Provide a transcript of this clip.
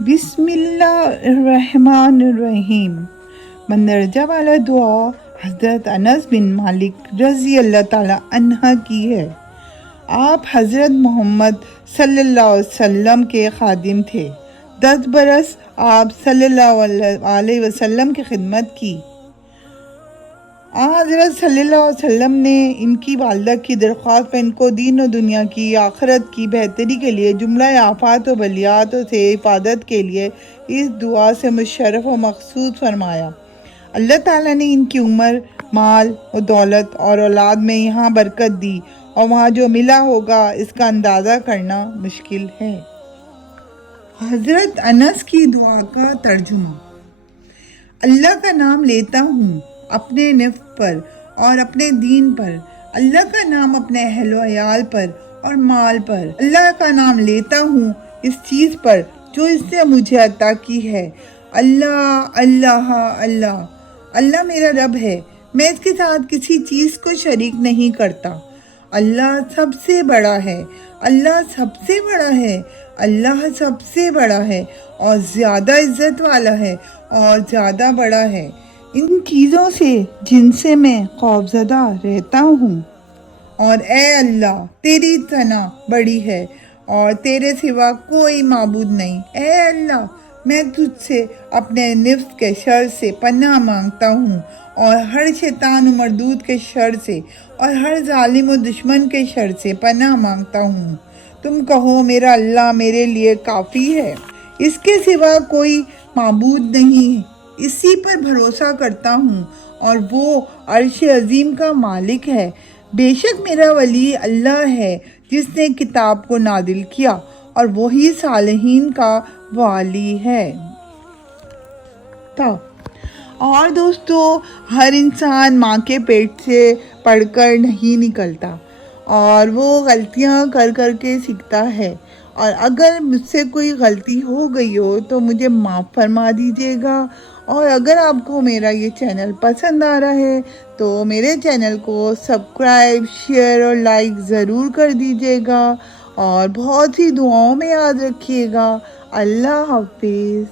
بسم اللہ الرحمن الرحیم۔ مندرجہ والا دعا حضرت انس بن مالک رضی اللہ تعالی عنہ کی ہے۔ آپ حضرت محمد صلی اللہ علیہ وسلم کے خادم تھے۔ 10 برس آپ صلی اللہ علیہ وسلم کی خدمت کی۔ حضرت صلی اللہ علیہ وسلم نے ان کی والدہ کی درخواست پر ان کو دین و دنیا کی آخرت کی بہتری کے لیے جملہ آفات و بلیات سے حفاظت کے لیے اس دعا سے مشرف و مخصوص فرمایا۔ اللہ تعالیٰ نے ان کی عمر، مال و دولت اور اولاد میں یہاں برکت دی، اور وہاں جو ملا ہوگا اس کا اندازہ کرنا مشکل ہے۔ حضرت انس کی دعا کا ترجمہ۔ اللہ کا نام لیتا ہوں اپنے نفس پر اور اپنے دین پر، اللہ کا نام اپنے اہل و عیال پر اور مال پر، اللہ کا نام لیتا ہوں اس چیز پر جو اس نے مجھے عطا کی ہے۔ اللہ اللہ اللہ، اللہ میرا رب ہے، میں اس کے ساتھ کسی چیز کو شریک نہیں کرتا۔ اللہ سب سے بڑا ہے، اللہ سب سے بڑا ہے، اللہ سب سے بڑا ہے اور زیادہ عزت والا ہے اور زیادہ بڑا ہے۔ ان چیزوں سے جن سے میں خوفزدہ رہتا ہوں، اور اے اللہ تیری ثنا بڑی ہے اور تیرے سوا کوئی معبود نہیں۔ اے اللہ میں تجھ سے اپنے نفس کے شر سے پناہ مانگتا ہوں، اور ہر شیطان و مردود کے شر سے اور ہر ظالم و دشمن کے شر سے پناہ مانگتا ہوں۔ تم کہو میرا اللہ میرے لیے کافی ہے، اس کے سوا کوئی معبود نہیں، اسی پر بھروسہ کرتا ہوں اور وہ عرش عظیم کا مالک ہے۔ بے شک میرا ولی اللہ ہے جس نے کتاب کو نازل کیا، اور وہی صالحین کا والی ہے۔ اور دوستو، ہر انسان ماں کے پیٹ سے پڑھ کر نہیں نکلتا، اور وہ غلطیاں کر کر کے سیکھتا ہے، اور اگر مجھ سے کوئی غلطی ہو گئی ہو تو مجھے معاف فرما دیجیے گا۔ اور اگر آپ کو میرا یہ چینل پسند آ رہا ہے تو میرے چینل کو سبسکرائب، شیئر اور لائک ضرور کر دیجیے گا، اور بہت سی دعاؤں میں یاد رکھیے گا۔ اللہ حافظ۔